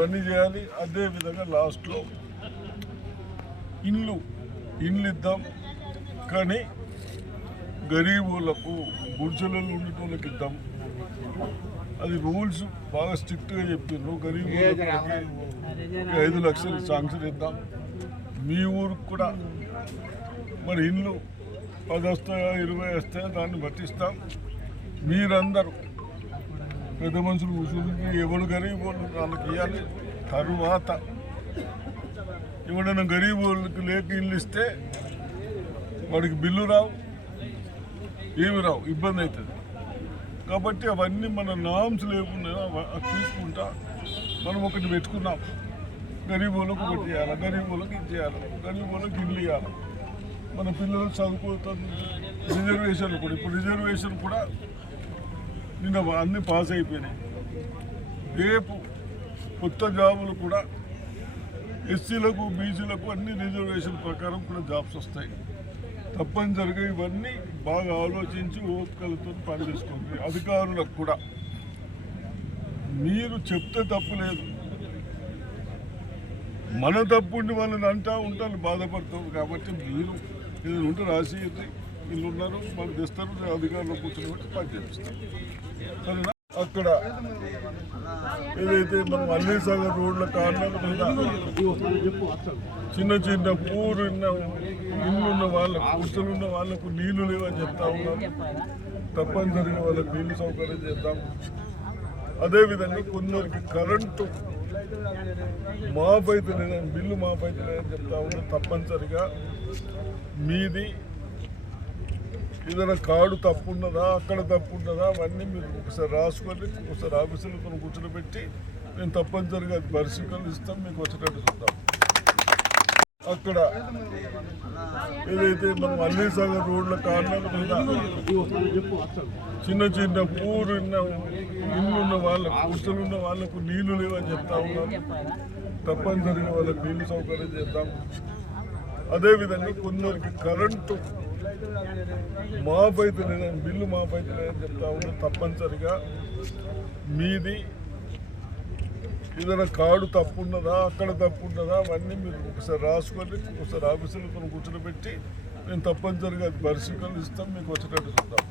ఇవన్నీ చేయాలి. అదేవిధంగా లాస్ట్లో ఇల్లు ఇద్దాం, కానీ గరీబులకు గుడిసెలలో ఉండేటోళ్ళకి ఇద్దాం. అది రూల్స్ బాగా స్ట్రిక్ట్గా చెప్పిండ్రు. గరీబులకి 5 లక్షలు శాంక్షన్ ఇద్దాం. మీ ఊరికి కూడా మరి ఇల్లు 10 వస్తాయా 20 వస్తాయా దాన్ని బట్టిస్తాం. మీరందరూ పెద్ద మనుషులు ముసుగురికి ఎవడు గరీబ్ వాళ్ళకి ఇవ్వాలి. తరువాత ఎవడైనా గరీబ్ వాళ్ళకి లేక ఇల్లు ఇస్తే వాడికి బిల్లు రావు, ఏమి రావు, ఇబ్బంది అవుతుంది. కాబట్టి అవన్నీ మన నామ్స్ లేకుండా చూసుకుంటా మనం ఒకటి పెట్టుకున్నాం. గరీబ్ వాళ్ళకు ఒకటి చేయాలి, గరీబ్ వాళ్ళకి ఇది చేయాలి, గరీబ్ వాళ్ళకి ఇల్లు ఇవ్వాలి. మన పిల్లలు చదువుకోతుంది. రిజర్వేషన్లు కూడా ఇప్పుడు రిజర్వేషన్ కూడా నిన్న అన్నీ పాస్ అయిపోయినాయి. రేపు కొత్త జాబులు కూడా ఎస్సీలకు బీసీలకు అన్ని రిజర్వేషన్ ప్రకారం కూడా జాబ్స్ వస్తాయి. తప్పనిసరిగా ఇవన్నీ బాగా ఆలోచించి ఓపికలతో పనిచేసుకోండి. అధికారులకు కూడా మీరు చెప్తే తప్పు లేదు, మన తప్పుండి వాళ్ళని అంటా ఉంటారు, బాధపడతారు. కాబట్టి మీరు ఇది ఉంటే రాసి వీళ్ళు ఉన్నారు వాళ్ళు తెస్తారు, అధికారులు కూర్చొని బట్టి పని చేపిస్తారు. సరేనా? అక్కడ ఏదైతే మనం అల్లీసాగర్ రోడ్ల కార్నర్ మీద చిన్న చిన్న ఇల్లున్న వాళ్ళకు గుర్తులున్న వాళ్ళకు నీళ్లు లేవని చెప్తా ఉన్నాం. తప్పనిసరిగా వాళ్ళకి నీళ్లు సౌకర్యం చేద్దాం. అదేవిధంగా కొందరికి కరెంటు మాపైతే లేదని బిల్లు మాపైతే లేదని చెప్తా ఉన్నాం. తప్పనిసరిగా మీది ఏదైనా కార్డు తప్పు ఉన్నదా, అక్కడ తప్పు ఉన్నదా, అవన్నీ మీరు ఒకసారి రాసుకొని ఒకసారి ఆఫీసులతో కూర్చోబెట్టి నేను తప్పనిసరిగా అది పరిశీలనిస్తాం, మీకు వచ్చేటట్టు చూద్దాం. అక్కడ ఏదైతే మనం అల్లీసాగర్ రోడ్ల కార్నర్ మీద చిన్న చిన్న ఇల్లున్న వాళ్ళకు గుర్తులున్న వాళ్ళకు నీళ్లు లేవని చెప్తా ఉన్నాం. తప్పనిసరిగా వాళ్ళకి నీళ్లు సౌకర్యం చేద్దాం. అదేవిధంగా కొందరికి కరెంటు మాపైతే లేదని బిల్లు మాపైతే లేదని చెప్తా ఉన్నాం. తప్పనిసరిగా మీది ఏదైనా కార్డు తప్పు ఉన్నదా, అక్కడ తప్పు ఉన్నదా, అవన్నీ మీరు ఒకసారి రాసుకొని ఒకసారి ఆఫీసులతో కూర్చోబెట్టి నేను తప్పనిసరిగా అది పరిశీలనిస్తాం, మీకు వచ్చేటట్టు చూద్దాం.